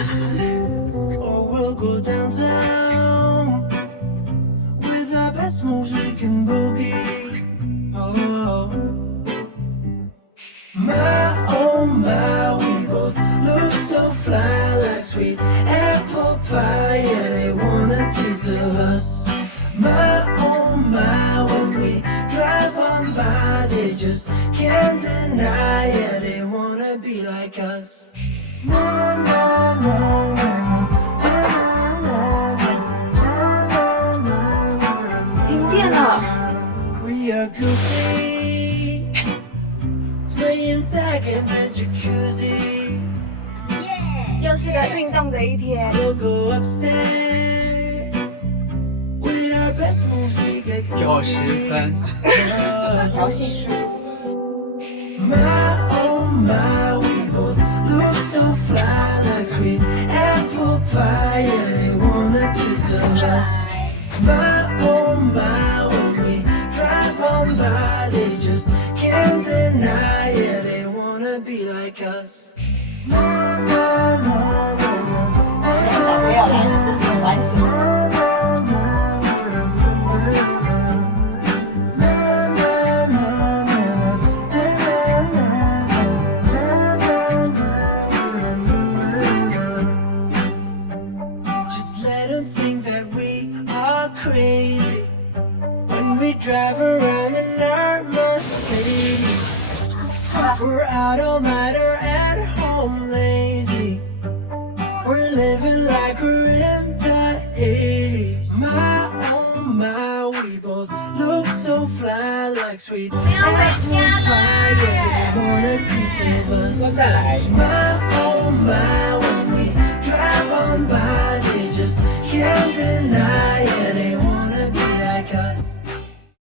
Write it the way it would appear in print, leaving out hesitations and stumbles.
Or we'll go downtown with our best moves we can boogie. Oh, oh my, we both look so fly like sweet apple pie. Yeah, they want a piece of us. Oh my, when we drive on by, they just can't deny. Yeah, they wanna be like us. Na, na, na, na. 停电了。 We are goofy, playing tag in the jacuzzi. 又是个运动的一天。 We'll go upstairs with our best moves we get 90分。调戏书。 Oh my, we both look so fly like sweet apple pie. Yeah, they want a piece of us. Oh my, when we drive on by, they just can't deny. Yeah, they wanna be like us. Na, na, na, na, 小朋友来玩水。 Crazy when we drive around in our Mercedes. We're out all night or at home lazy. We're living like we're in the 80s. Oh my, we both look so fly like sweet apple pie. Yeah, they want a piece of us. Oh my.